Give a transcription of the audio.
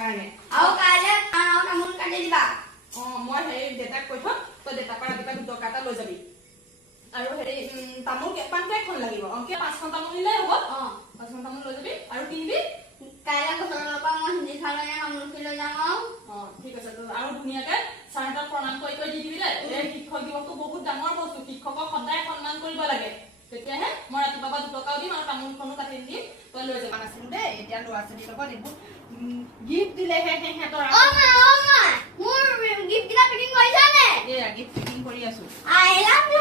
কাৰণে আৰু কাইলে আৰু তামোল কাটি দিবা মই হেৰি দেউতাক কৈ থম তই দেউতাৰ পৰা ৰাতিপুৱা 2 টকা এটা লৈ যাবি আৰু হেৰি তামোল কেইখন লাগিব অংকে 5খন তামোল নিলে হ'ব 5খন তামোল লৈ যাবি আৰু কিনিবি কাইলে গছৰৰ পৰা মই হিন্দী খালে তামোল লৈ যাম ঠিক আছে আৰু ধুনীয়াকে ছাৰহঁতক প্ৰণাম কৰি দি দিবি দেই এই শিক্ষক দিৱসটো বহুত ডাঙৰ বস্তু শিক্ষকক সদায় সন্মান কৰিব লাগে তেতিয়াহে মই ৰাতিপুৱা 2 টকাও দিম আৰু তামোলখনো কাটি দিম তই লৈ যাবা নাছিল দেই এতিয়া ল'ৰা ছোৱালীৰ লগত এইবোৰ গিফ্ট দিলেহে সিহঁতৰ মোৰ গিফ্ট কেইটা পেকিং কৰিছানে এয়া গিফ্ট পেকিং কৰি আছো আই লাভ ইউ